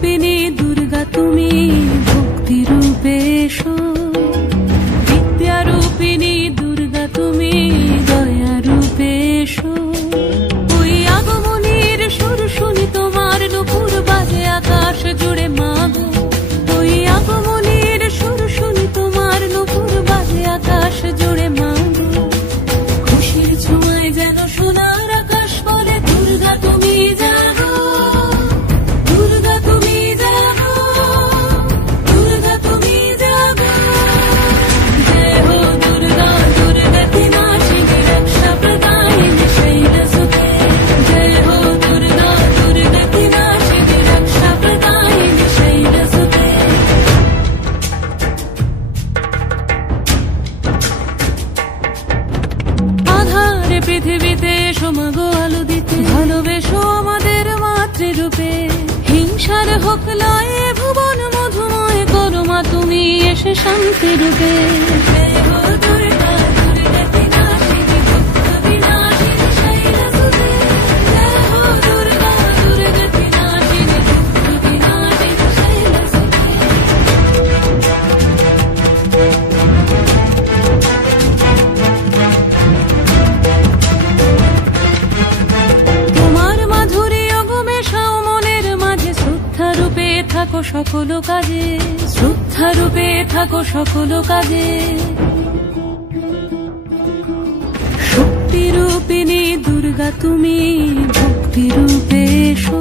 রূপিণী দুর্গা তুমি ভক্তি রূপে এসো, বিদ্যা রূপিণী দুর্গা তুমি দয়া রূপে এসো। ওই আগমনীর সুর শুনি তোমার নুপুর বাজে আকাশ জুড়ে মাগো, ওই আগমনীর সুর শুনি তোমার নুপুর বাজে আকাশ জুড়ে মাগো। খুশির ছোঁয়ায় যেন সোনার আকাশ বলে দুর্গা তুমি জাগো, দুর্গা তুমি জাগো, দুর্গা তুমি জাগো। জয় হো দুর্গা দুর্গতি নাশিনী রক্ষা প্রদায়িনী শৈলসুতে, জয় হো দুর্গা দুর্গতি নাশিনী রক্ষা প্রদায়িনী শৈলসুতে। আধারে পৃথিবীতে এসো মাগো আলো দিতে, ভালোবেসো আমাদের মাতৃরূপে। হিংসার হোক লয়ে ভুবন মধুময় করো মা তুমি এসে শান্তি রূপে। জয় হো দুর্গা দুর্গতি নাশিনী দুঃখ বিনাশিনী শৈলসুতে, জয় হো দুর্গা দুর্গতি নাশিনী দুঃখ বিনাশিনী শৈলসুতে। তোমার মাধুরী অগমেশাও মনের মাঝে, শ্রদ্ধা রূপে থাকো সকল কাজে, শ্রদ্ধা রূপে থাকো সকল কাজে। শক্তি রূপিণী দুর্গা তুমি ভক্তি রূপে এসো।